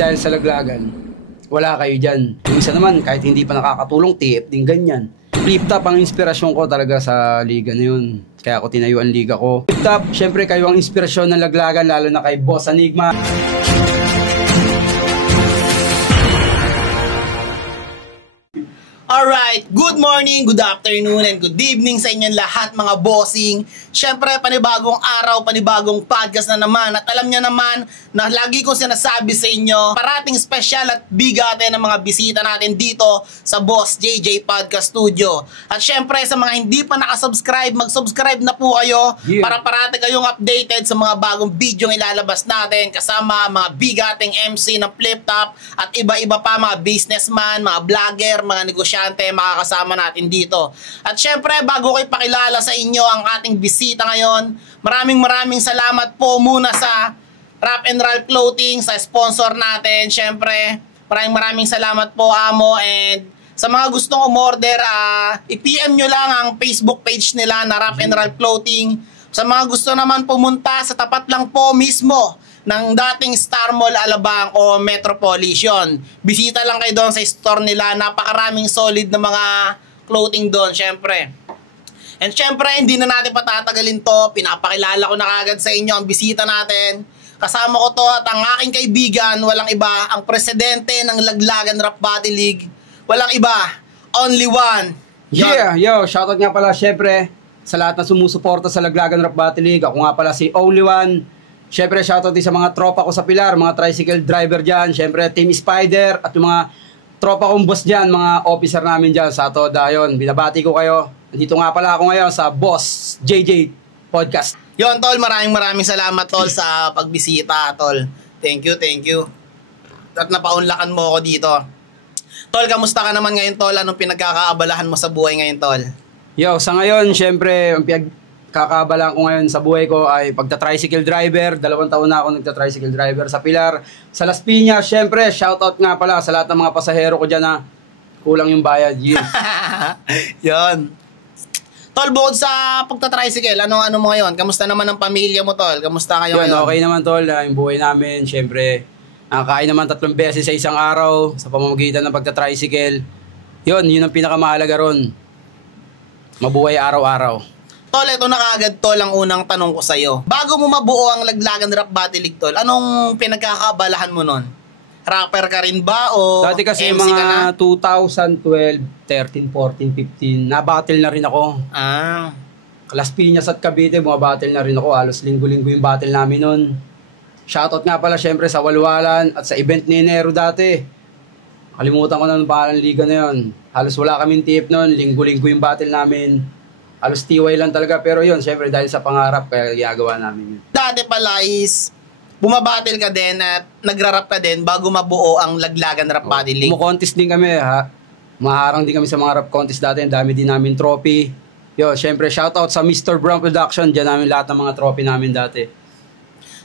dahil sa laglagan, wala kayo dyan. Yung isa naman, kahit hindi pa nakakatulong, TF din ganyan. Flip Top ang inspirasyon ko talaga sa liga na yun. Kaya ako tinayo ang liga ko. Flip Top, syempre kayo ang inspirasyon ng laglagan, lalo na kay Boss Enigma. Alright, good morning, good afternoon, and good evening sa inyong lahat mga bossing. Siyempre, panibagong araw, panibagong podcast na naman. At alam niyo naman na lagi kong sinasabi sa inyo, parating special at bigatin ang mga bisita natin dito sa Boss JJ Podcast Studio. At siyempre, sa mga hindi pa nakasubscribe, mag-subscribe na po kayo para parati kayong updated sa mga bagong video ilalabas natin kasama mga bigating MC ng Flip Top at iba-iba pa mga businessman, mga vlogger, mga negosyante makakasama natin dito. At syempre, bago ko ipakilala sa inyo ang ating bisita ngayon, maraming salamat po muna sa Rap and Roll Clothing, sa sponsor natin. Syempre, maraming salamat po, Amo. And sa mga gustong umorder, i-PM nyo lang ang Facebook page nila na Rap and Roll Clothing. Sa mga gusto naman pumunta, sa tapat lang po mismo ng dating Star Mall Alabang o Metropolitan. Bisita lang kayo doon sa store nila. Napakaraming solid na mga clothing doon, syempre. And syempre, hindi na natin patatagalin to. Pinapakilala ko na kagad sa inyo ang bisita natin. Kasama ko to at ang aking kaibigan, walang iba, ang presidente ng Laglagan Rap Battle League. Walang iba, only one. Yeah, yo, shoutout nga pala syempre sa lahat na sumusuporta sa Laglagan Rap Battle League. Ako nga pala si Only One. Syempre, shoutout din sa mga tropa ko sa Pilar, mga tricycle driver dyan. Syempre, Team Spider at yung mga tropa kong boss dyan, mga officer namin dyan sa Toda. Yun, binabati ko kayo. Dito nga pala ako ngayon sa Boss JJ Podcast. Yon, tol, maraming salamat, tol, sa pagbisita, tol. Thank you. At napaunlakan mo ako dito. Tol, kamusta ka naman ngayon, tol? Anong pinagkakaabalahan mo sa buhay ngayon, tol? Yo, sa ngayon, syempre, ang kakaabalaan ko ngayon sa buhay ko ay pagta-tricycle driver. 2 taon na ako nagta-tricycle driver sa Pilar. Sa Las Piñas, syempre, shoutout nga pala sa lahat ng mga pasahero ko dyan na kulang yung bayad. Yon. Tol, bukod sa pagta-tricycle, ano mo ngayon? Kamusta naman ang pamilya mo, tol? Kamusta kayo ngayon? Okay naman, tol. Yung buhay namin, syempre, kain naman 3 beses sa isang araw sa pamamagitan ng pagta-tricycle. Yun ang pinakamahalaga ron. Mabuhay araw-araw. Tol, ito na kagad, tol, ang unang tanong ko sa'yo. Bago mo mabuo ang Laglagan Rap Battle League, tol, anong pinagkakabalahan mo nun? Rapper ka rin ba o dati kasi MC mga 2012, 13, 14, 15, nabattle na rin ako. Las Piñas at Cavite, bumabattle na rin ako. Halos linggo-linggo yung battle namin nun. Shoutout nga pala syempre sa Walwalan at sa event ni Nero dati. Kalimutan ko na ng pangalan ng liga na yun. Halos wala kaming tip nun, linggo-linggo yung battle namin. Halos TY lang talaga, pero yun, syempre dahil sa pangarap, kaya ginagawa namin yun. Dati pala is bumabattle ka din at nagrarap ka din bago mabuo ang Laglagan Rap Battle League. Contest din kami, ha. Maharang din kami sa mga rap contest dati. Ang dami din namin trophy. Yo, syempre, shoutout sa Mr. Brown Production. Diyan namin lahat ng mga trophy namin dati.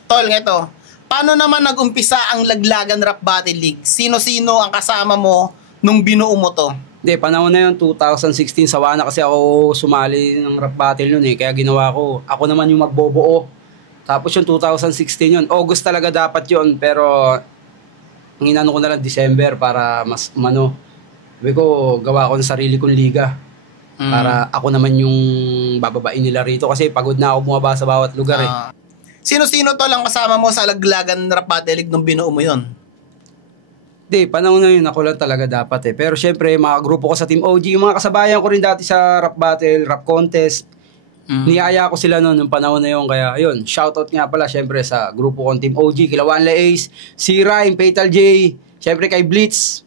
Tol, ngeto, paano naman nag-umpisa ang Laglagan Rap Battle League? Sino-sino ang kasama mo nung binuo mo to? Hindi, panahon na yun, 2016. Sawa na kasi ako sumali ng rap battle nun eh. Kaya ginawa ko, ako naman yung magbobuo. Tapos yung 2016 yun, August talaga dapat yun, pero ang inano ko na lang December para mas sabi ko, gawa ko ng sarili kong liga. Para ako naman yung bababain nila rito kasi pagod na ako bumaba sa bawat lugar eh. Sino-sino to lang kasama mo sa Laglagan Rap Battle League nung binuo mo yun? Hindi, panahon na yun, ako lang talaga dapat eh. Pero syempre, mga grupo ko sa Team OG, yung mga kasabayan ko rin dati sa rap battle, rap contest, niyaya ko sila noon yung panahon na yun. Kaya yun, shoutout nga pala syempre sa grupo kong Team OG, kila Wanla Ace, si Rhyme, Fatal J, syempre kay Blitz,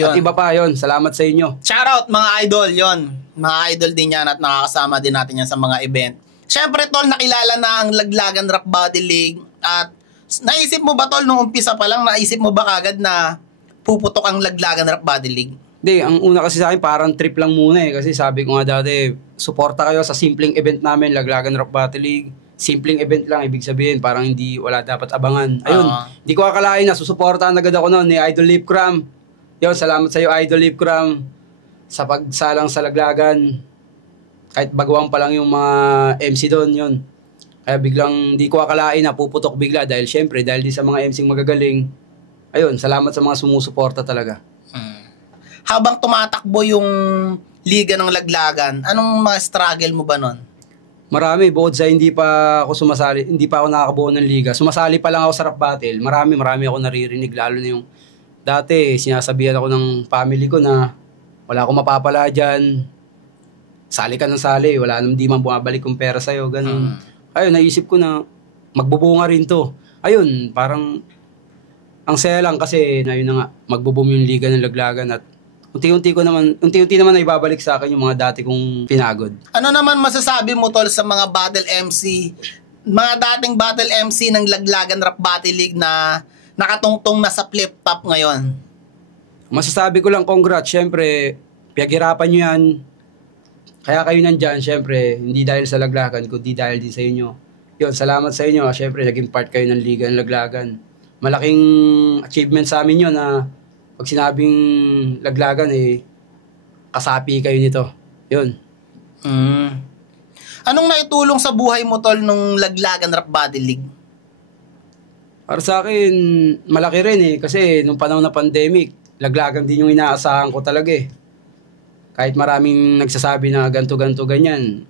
yun. At iba pa yun. Salamat sa inyo. Shoutout mga idol, yon. Mga idol din yan at nakakasama din natin yan sa mga event. Syempre tol, nakilala na ang Laglagan Rap Battle League at naisip mo ba tol nung umpisa pa lang, naisip mo ba kagad na puputok ang Laglagan Rap Battle League? Hindi, ang una kasi sa akin parang trip lang muna eh. Kasi sabi ko nga dati, suporta kayo sa simpleng event namin, Laglagan Rap Battle League. Simpleng event lang, ibig sabihin, parang wala dapat abangan. Ayun, hindi ko akalain na susuportahan agad ako noon ni Idol Lip Cram. Yun, salamat sa iyo Idol Lip Cram sa pagsalang sa Laglagan. Kahit baguang pa lang yung mga MC doon, yun. Kaya biglang di ko akalain na puputok bigla dahil syempre, dahil di sa mga MC magagaling, ayun, salamat sa mga sumusuporta talaga. Habang tumatakbo yung liga ng Laglagan, anong mga struggle mo ba nun? Marami, bukod sa hindi pa ako nakakabuo ng liga. Sumasali pa lang ako sa rap battle. Marami ako naririnig, lalo na yung dati, sinasabihan ako ng family ko na wala akong mapapala dyan. Sali ka ng sali, wala naman di man bumabalik yung pera sa'yo, ganun. Ayun, naisip ko na magbubunga rin to. Ayun, parang ang saya lang kasi na yun na nga, magbuboom yung liga ng Laglagan at unti-unti naman na ibabalik sa akin yung mga dati kong pinagod. Ano naman masasabi mo tol sa mga battle MC, mga dating battle MC ng Laglagan Rap Battle League na nakatungtong na sa flip top ngayon? Masasabi ko lang congrats, syempre, pinaghirapan nyo yan. Kaya kayo nandyan, syempre, hindi dahil sa Laglagan, kundi dahil din sa inyo. Yun, salamat sa inyo. Syempre, naging part kayo ng Liga ng Laglagan. Malaking achievement sa amin yun na pag sinabing Laglagan, kasapi kayo nito. Yun. Anong naitulong sa buhay mo tol nung Laglagan Rap Battle League? Para sa akin, malaki rin kasi nung panahon na pandemic, Laglagan din yung inaasahan ko talaga Kahit maraming nagsasabi na ganto ganyan,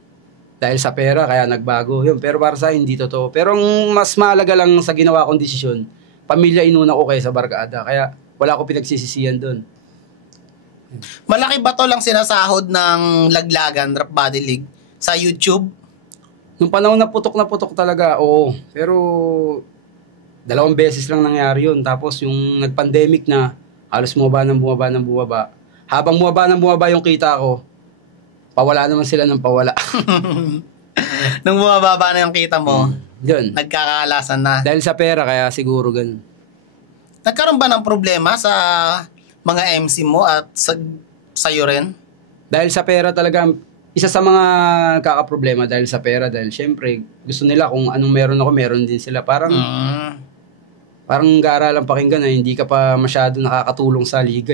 dahil sa pera, kaya nagbago. Yun, pero para sa akin, hindi totoo. Pero ang mas mahalaga lang sa ginawa kong desisyon, pamilya inuna ko kaysa barkada. Kaya wala ko pinagsisisihan doon. Malaki ba to lang sinasahod ng Laglagan Rap Battle League sa YouTube? Nung panahon na putok talaga, oo. Pero 2 beses lang nangyari yun. Tapos yung nag-pandemic na, halos bumaba. Habang bumaba yung kita ko, pawala naman sila ng pawala. Nung bumababa na yung kita mo, yun. Nagkakaalasan na. Dahil sa pera, kaya siguro ganun. Nagkaroon ba ng problema sa mga MC mo at sa'yo rin? Dahil sa pera talaga, isa sa mga kakaproblema dahil sa pera. Dahil syempre, gusto nila kung anong meron ako, meron din sila. Parang gaaralang pakinggan na hindi ka pa masyado nakakatulong sa liga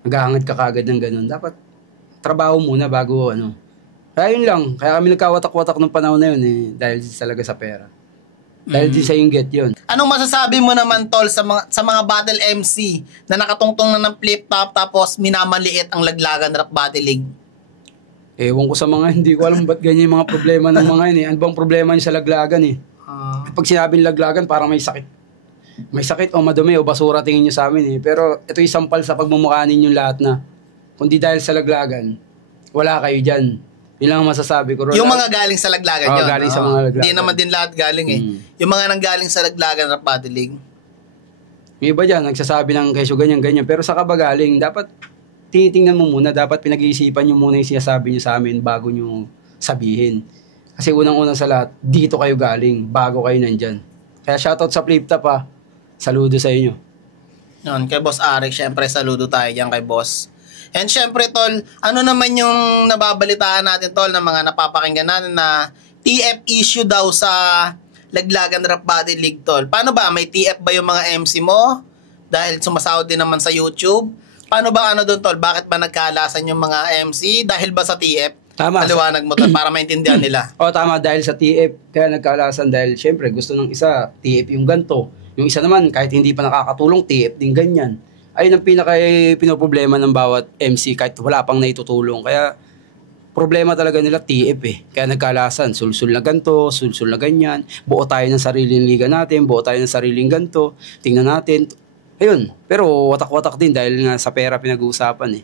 Naghahangad ka kagad ng ganun. Dapat trabaho muna bago Kaya yun lang. Kaya kami nagkawatak-watak ng panahon na yun dahil talaga sa pera. Dahil din sa inggit yun. Anong masasabi mo naman tol sa mga battle MC na nakatungtong na ng flip top tapos minamaliit ang Laglagan Rap Battle League? Ewan ko sa mga, hindi ko alam ba't ganyan yung mga problema ng mga yun Ano bang problema nyo sa Laglagan Pag sinabing Laglagan, parang may sakit. May sakit o madumi o basura tingin nyo sa amin Pero ito yung sampal sa pagmumukha ninyong lahat na kundi dahil sa Laglagan, wala kayo dyan. Yun lang ang masasabi ko. Yung mga galing sa Laglagan yun. Galing sa mga Laglagan. Hindi naman din lahat galing Yung mga nanggaling sa Laglagan Rap Battle League. May iba dyan, nagsasabi ng kesyo ganyan. Pero sa kabagaling, dapat tinitingnan mo muna. Dapat pinag-iisipan nyo muna yung sinasabi nyo sa amin bago nyo sabihin. Kasi unang-unang sa lahat, dito kayo galing, bago kayo nandyan. Kaya shoutout sa Flip Top Saludo sa inyo. Yun, kay Boss Arik, syempre saludo tayo dyan kay Boss. And syempre tol, ano naman yung nababalitaan natin tol ng mga napapakinggan natin na TF issue daw sa Laglagan Rap Battle League tol. Paano ba? May TF ba yung mga MC mo? Dahil sumasahod din naman sa YouTube. Paano ba doon tol? Bakit ba nagkaalasan yung mga MC? Dahil ba sa TF? Tama. Paliwanag mo tol para maintindihan nila. Tama, dahil sa TF. Kaya nagkaalasan dahil syempre gusto ng isa, TF yung ganto. Yung isa naman, kahit hindi pa nakakatulong, TF din ganyan. Ayun ang pinoproblema ng bawat MC kahit wala pang naitutulong. Kaya problema talaga nila TF Kaya nagkalasan, sulsul na ganto, sulsul na ganyan. Buo tayo ng sariling liga natin, buo tayo ng sariling ganto. Tingnan natin. Ayun, pero watak-watak din dahil nga sa pera pinag-uusapan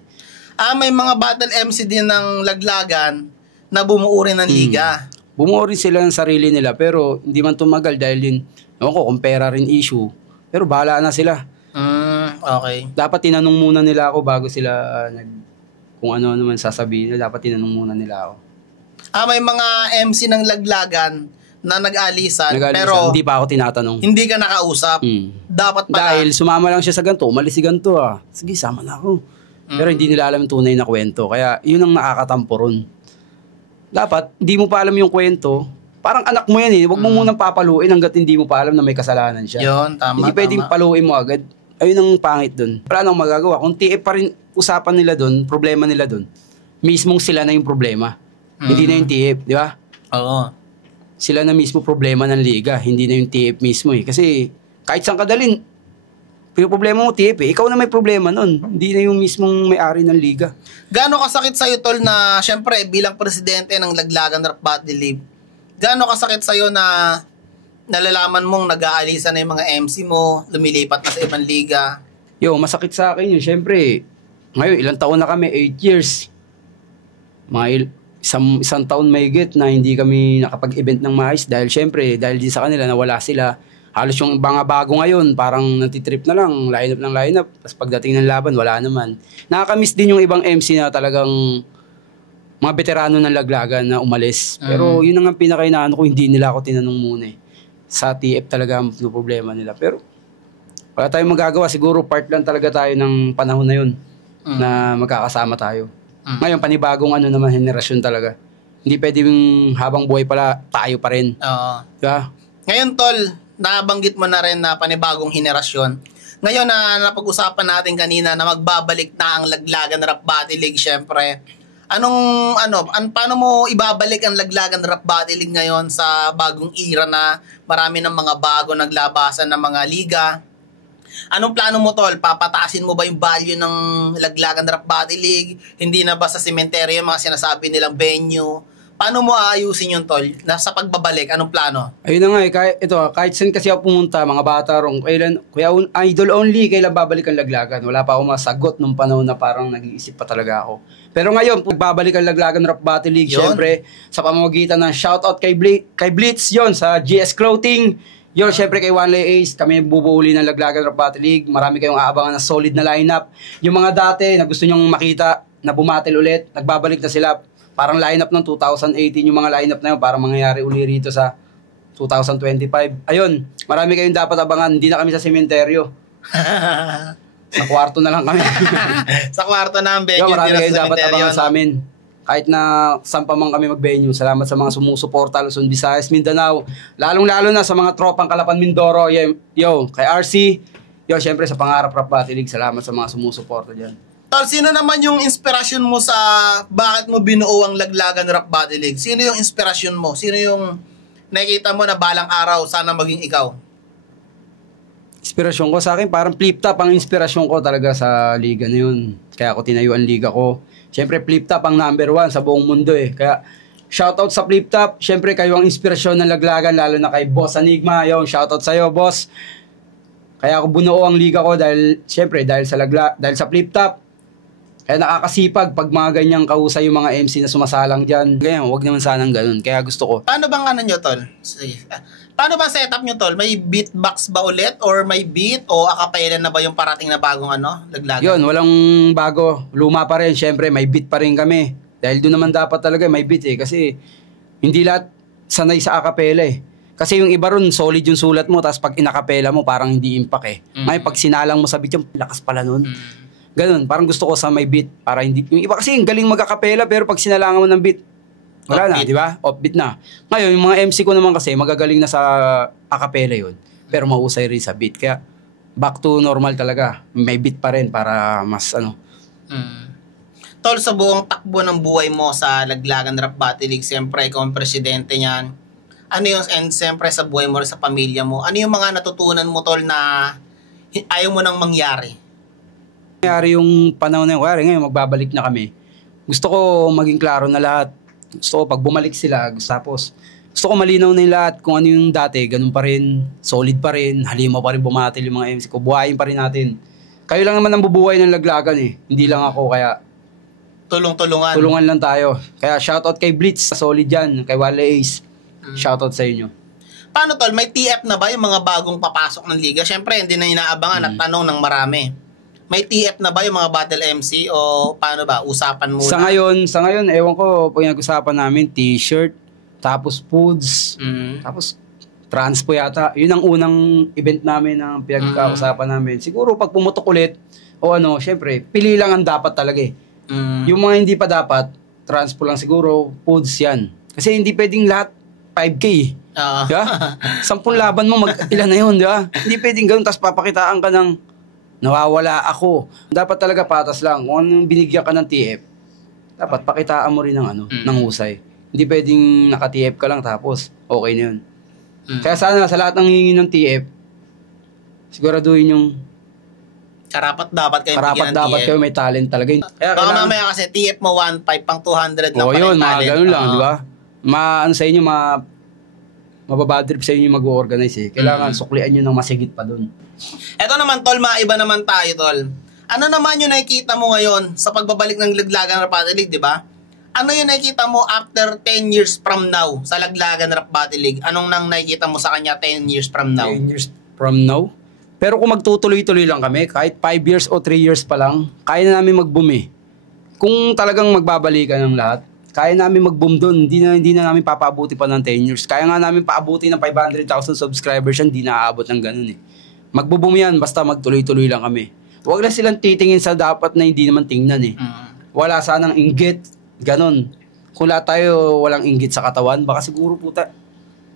May mga battle MC din ng Laglagan na bumuo rin ng liga. Bumuo rin sila ng sarili nila pero hindi man tumagal dahil din, kung pera rin issue. Pero bahala na sila. Okay. Dapat tinanong muna nila ako bago sila kung ano naman sasabihin nila. Dapat tinanong muna nila ako. May mga MC ng Laglagan na nag-alisan pero hindi pa ako tinatanong. Hindi ka nakausap. Dapat pala. Dahil sumama lang siya sa ganito, umalis si ganito Sige, sama na ako. Pero hindi nila alam yung tunay na kwento. Kaya yun ang nakakatampo ron. Dapat, hindi mo pa alam yung kwento. Parang anak mo yan Huwag mo munang papaluin hanggat hindi mo pa alam na may kasalanan siya. Yun, tama. Hindi pwedeng paluin mo agad. Ayun ang pangit dun. Wala nang magagawa. Kung TF pa rin usapan nila dun, problema nila dun, mismong sila na yung problema. Hindi na yung TF, di ba? Oo. Sila na mismo problema ng liga, hindi na yung TF mismo Kasi kahit saan kadalin, problema mo TF eh. Ikaw na may problema nun. Hindi na yung mismong may-ari ng liga. Gaano kasakit sa'yo, tol, na syempre bilang presidente ng Laglagan Rap Battle League, gaano kasakit sa'yo na nalalaman mong nag-aalisan na yung mga MC mo, lumilipat na sa ibang liga? Masakit sa akin yun. Syempre, ngayon, ilang taon na kami? 8 years. Isang taon mahigit na hindi kami nakapag-event ng maayos dahil syempre, dahil din sa kanila nawala sila. Halos yung mga bago ngayon, parang natitrip na lang, line-up. Tapos pagdating ng laban, wala naman. Nakakamiss din yung ibang MC na talagang mga veterano ng Laglagan na umalis. Pero yun ang pinakainaan ko, hindi nila ako tinanong muna eh. Sa TF talaga ang problema nila. Pero wala tayong magagawa. Siguro part lang talaga tayo ng panahon na yun na magkakasama tayo. Ngayon, panibagong naman, henerasyon talaga. Hindi pwedeng habang buhay pala, tayo pa rin. Oo. Diba? Ngayon, tol, nabanggit mo na rin na panibagong henerasyon. Ngayon na napag-usapan natin kanina na magbabalik na ang Laglagan Rap Battle League, syempre. Paano mo ibabalik ang Laglagan Rap Battle League ngayon sa bagong era na marami ng mga bago naglabasan ng mga liga? Anong plano mo, tol? Papataasin mo ba yung value ng Laglagan Rap Battle League? Hindi na ba sa sementeryo yung mga sinasabi nilang venue? Paano mo aayusin yung, tol? Sa pagbabalik, anong plano? Ayun na nga kahit saan kasi ako pumunta, mga bata rong, kuya idol only, kailan babalik ang Laglagan? Wala pa akong masagot nung panahon na parang nag-iisip pa talaga ako. Pero ngayon, pagbabalik ang Laglagan Rap Battle League, syempre, sa pamamagitan ng shoutout kay Blitz yon sa GS Clothing. Yun, syempre kay One Lay Ace, kami bubuuli ng Laglagan Rap Battle League. Marami kayong aabangan na solid na lineup. Yung mga dati na gusto nyong makita na bumatil ulit, nagbabalik na sila. Parang lineup ng 2018, yung mga lineup na yun, parang mangyayari uli rito sa 2025. Ayun, marami kayong dapat abangan. Hindi na kami sa sementeryo. Sa kwarto na lang kami. Sa kwarto na ang venue. Marami kayong dapat abangan sa amin. Kahit na saan pa man kami mag-venue, salamat sa mga sumusuporta, Luzon, Visayas, Mindanao. Lalong-lalo na sa mga tropang Kalapan, Mindoro. Kay RC. Syempre sa Pangarap Rap Battle League, salamat sa mga sumusuporta dyan. Tol, sino naman yung inspirasyon mo sa bakit mo binuo ang Laglagan Rap Battle League? Sino yung inspirasyon mo? Sino yung nakikita mo na balang araw sana maging ikaw? Inspirasyon ko sa akin, parang flip top ang inspirasyon ko talaga sa liga na yun. Kaya ako tinayo ang liga ko. Siyempre, Flip Top ang number 1 sa buong mundo eh. Kaya, shoutout sa Flip Top. Siyempre, kayo ang inspirasyon ng Laglagan, lalo na kay Boss Enigma. Shoutout sa'yo, boss. Kaya ako bunuo ang liga ko dahil, siyempre, dahil sa Flip Top. Kaya nakakasipag pag mga ganyang kahusay yung mga MC na sumasalang dyan. Kaya, huwag naman sanang ganun. Kaya gusto ko. Paano bang nyo, tol? Paano ba setup nyo, tol? May beatbox ba ulit? Or may beat? O acapella na ba yung parating na bagong Laglagan? Yun, walang bago. Luma pa rin. Siyempre, may beat pa rin kami. Dahil doon naman dapat talaga may beat eh. Kasi hindi lahat sanay sa acapella eh. Kasi yung iba ron, solid yung sulat mo. Tapos pag inacapella mo, parang hindi impact eh. May pag sinalang mo sa beat, yung lakas pala nun. Ganun, parang gusto ko sa may beat. Para hindi, yung iba kasi yung galing mag-acapella, pero pag sinalangan mo ng beat, wala na, di ba? Offbeat na. Ngayon, yung mga MC ko naman kasi, magagaling na sa acapella yun. Pero mahusay rin sa beat. Kaya, back to normal talaga. May beat pa rin para mas Tol, sa buong takbo ng buhay mo sa Laglagan Rap Battle League, siyempre, ikaw ang presidente niyan. And siyempre, sa buhay mo rin sa pamilya mo, ano yung mga natutunan mo, tol, na ayaw mo nang mangyari? Nangyari yung panahon na yun. Ngayon, magbabalik na kami. Gusto ko maging klaro na lahat. Gusto ko pag bumalik sila, tapos gusto ko malinaw na yung lahat kung ano yung dati, ganun pa rin, solid pa rin, halimaw pa rin bumatil yung mga MC ko, buhayin pa rin natin. Kayo lang naman ang bubuhay ng Laglagan eh, hindi lang ako, kaya tulungan lang tayo. Kaya shoutout kay Blitz, solid yan, kay Wale Ace, shoutout sa inyo. Paano, tol, may TF na ba yung mga bagong papasok ng liga? Siyempre, hindi na inaabangan at tanong ng marami. May TF na ba yung mga battle MC o paano ba? Usapan muna? Sa ngayon, ewan ko, pag nag-usapan namin, t-shirt, tapos foods, tapos transpo yata. Yun ang unang event namin na pinag-usapan namin. Siguro pag pumutok ulit, o syempre, pili lang ang dapat talaga eh. Yung mga hindi pa dapat, transpo lang siguro, foods yan. Kasi hindi pwedeng lahat 5K eh. Diba? 10 laban mo, ilan na yun, diba? Hindi pwedeng ganun, tapos papakitaan ka ng nawawala ako. Dapat talaga patas lang. Kung anong binigyan ka ng TF, dapat pakitaan mo rin ng ng husay. Hindi pwedeng naka-TF ka lang tapos okay na yun. Kaya sana sa lahat ng hingi ng TF, siguraduhin yung Karapat dapat kayo Karapat bigyan ng dapat TF. kayo may talent talaga. Kaya Baka mamaya kasi TF mo 1.5 pang 200 lang pala yun, yung mga talent. ganun lang, di ba? Ano sa inyo, mababadrip sa inyo mag-organize eh. Kailangan suklian nyo ng masigit pa dun. Eto naman tol, maiba naman tayo tol. Ano naman yung nakikita mo ngayon sa pagbabalik ng Laglagan Rap Battle League, di ba? Ano yung nakikita mo after 10 years from now sa Laglagan Rap Battle League? Anong nang nakikita mo sa kanya 10 years from now? 10 years from now? Pero kung magtutuloy-tuloy lang kami, kahit 5 years o 3 years pa lang, kaya na namin mag-boom eh. Kung talagang magbabalikan ng lahat, kaya namin mag-boom doon. Hindi na namin papaabuti pa ng 10 years. Kaya nga namin paabuti ng 500,000 subscribers yan, hindi naaabot ng ganun eh. Magbo-boom yan, basta magtuloy-tuloy lang kami. Huwag na silang titingin sa dapat na hindi naman tingnan eh. Wala sanang inggit, ganun. Kung lahat tayo walang inggit sa katawan, baka siguro puta,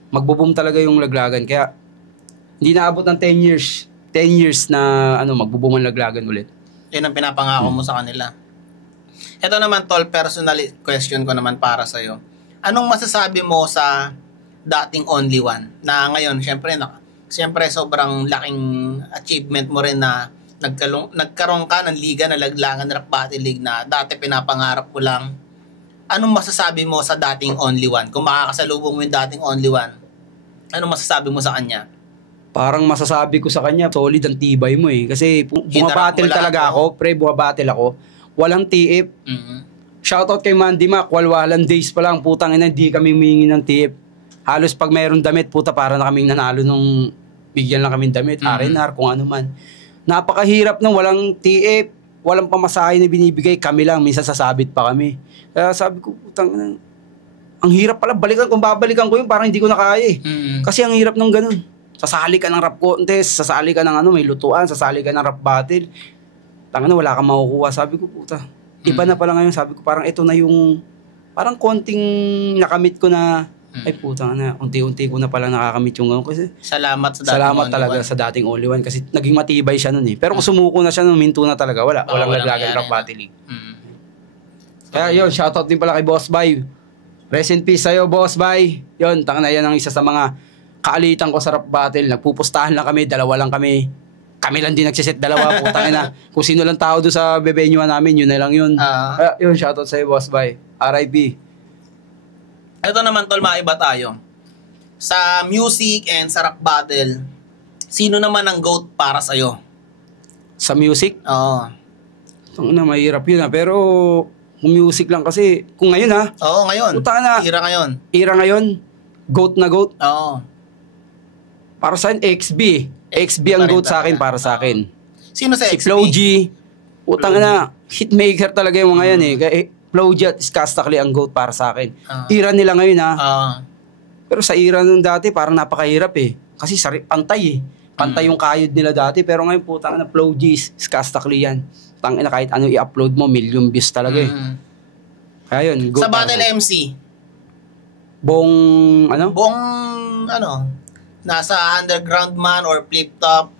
magbo-boom talaga yung Laglagan. Kaya, hindi naabot ng 10 years. 10 years na magbo-boom ang Laglagan ulit. Yun ang pinapangako mo sa kanila. Ito naman tol, personal question ko naman para sa'yo. Anong masasabi mo sa dating Only One? Na ngayon, syempre sobrang laking achievement mo rin na nagkaroon ka ng liga na Laglagan Rap Battle League na dati pinapangarap ko lang. Anong masasabi mo sa dating Only One? Kung makakasalubong mo yung dating Only One, anong masasabi mo sa kanya? Parang masasabi ko sa kanya, solid ang tibay mo eh. Kasi bumabattle talaga ako, bumabattle ako. Walang TF. Shoutout kay Mandy Mac, walwalang days pa lang, putang ina, di kami humingi ng TF. Halos pag mayroong damit, puta, para na kaming nanalo nung bigyan lang kaming damit, R&R, kung ano man. Napakahirap nung walang TF, walang pamasahe na binibigay, kami lang, minsan sasabit pa kami. Kaya sabi ko, putang ina, ang hirap pala, kung babalikan ko yun, parang hindi ko na kaya eh. Kasi ang hirap nung ganun. Sasali ka ng rap contest, sasali ka ng may lutuan, sasali ka ng rap battle. Tangina, wala kang makukuha. Sabi ko, puta, iba na pala ngayon. Sabi ko, parang ito na yung, parang konting nakamit ko na, ay puta na, unti-unti ko na pala nakakamit yung gano'n. Kasi, salamat sa dating salamat Only talaga One. sa dating Only One. Kasi naging matibay siya nun eh. Pero kung sumuko na siya nun, minto na talaga. Walang Laglagan Rap Battle League. Kaya yun, shoutout din pala kay Boss Bay. Rest in peace sa'yo, Boss Bay. Yun, tangina, yan ang isa sa mga kaalitan ko sa rap battle. Nagpupustahan lang kami, dalawa lang kami. Kami lang din nagsiset dalawa, putang ina. Kung sino lang tao doon sa bebenyuan namin, yun na lang yun. Yun, shoutout sa'yo, Boss Bay. RIP. Ito naman tol, maiba tayo. Sa music and sa rap battle, sino naman ang GOAT para sa'yo? Sa music? Oo. Tangina, mahirap yun pero kung music lang kasi, kung ngayon Oo, ngayon. Putang ina. Ira ngayon. GOAT na GOAT. Oo. Para sa akin, XB. XB ang GOAT sa akin, para sa akin. Sino sa Si XP? Flow G. Utang na, hitmaker talaga yung mga yan eh. Kaya Flow G at Skastakli ang GOAT para sa akin. Era nila ngayon Pero sa era nung dati, parang napakahirap eh. Kasi pantay eh. Pantay yung kayod nila dati. Pero ngayon, putang na, Flow G, Skastakli yan. Tangina, kahit ano i-upload mo, million views talaga eh. Kaya yun, GOAT. Sa battle MC? Buong nasa underground man or flip top,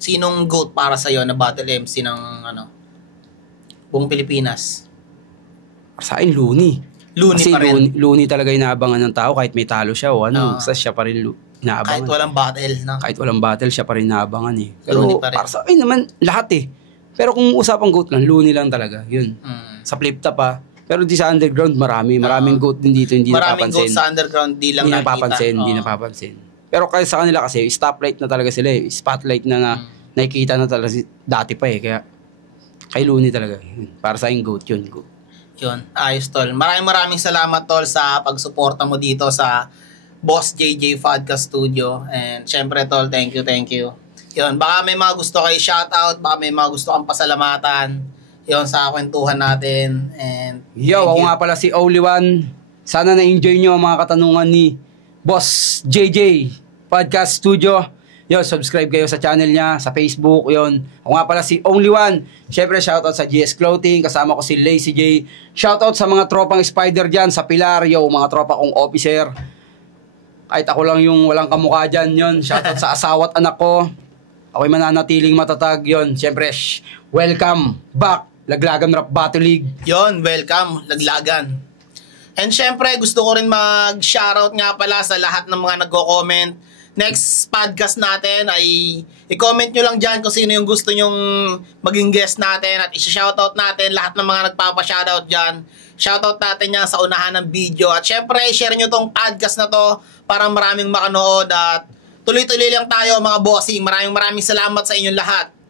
sinong GOAT para sa'yo na battle MC ng buong Pilipinas? Sa akin, Looney. Looney Kasi pa rin. Looney talaga inaabangan ng tao kahit may talo siya o Basta siya pa rin inaabangan. Kahit walang battle, no? Kahit walang battle, siya pa rin inaabangan eh. Pero Looney pa rin. para sa akin naman, lahat eh. Pero kung usapang GOAT lang, Looney lang talaga. Yun. Sa flip top Pero di sa underground, maraming GOAT din dito, hindi maraming napapansin. GOAT sa underground, di lang Hindi nakita. hindi napapansin. Pero kaya sa kanila kasi, stoplight na talaga sila eh. Spotlight na nakikita na talaga dati pa eh. Kaya, kay Looney talaga. Para sa akin, GOAT yun. GOAT. Yun, ayos tol. Maraming salamat tol sa pagsuporta mo dito sa Boss JJ Vodka Studio. And syempre tol, thank you. Yun, baka may mga gusto kayo shoutout, baka may mga gusto kang pasalamatan. Yun, sa kwentuhan natin. And Ako nga pala si Only One. Sana na-enjoy nyo ang mga katanungan ni Boss JJ Podcast Studio. Yun, subscribe kayo sa channel niya, sa Facebook, yun. Ako nga pala si Only One. Siyempre, shoutout sa GS Clothing, kasama ko si Lazy J. Shoutout sa mga tropang Spider dyan, sa Pilar, mga tropa kong officer. Kahit ako lang yung walang kamukha dyan, yun. Shoutout sa asawa at anak ko. Ako'y mananatiling matatag, yun. Siyempre, welcome back, Laglagan Rap Battle League. yun, welcome, Laglagan. And syempre, gusto ko rin mag-shoutout nga pala sa lahat ng mga nagko-comment next podcast natin ay i-comment nyo lang dyan kung sino yung gusto nyong maging guest natin at i-shoutout natin lahat ng mga nagpapa-shoutout dyan. Shoutout natin yan sa unahan ng video. At syempre, share nyo tong podcast na to para maraming makanood at tuloy-tuloy lang tayo mga bossing. Maraming salamat sa inyong lahat.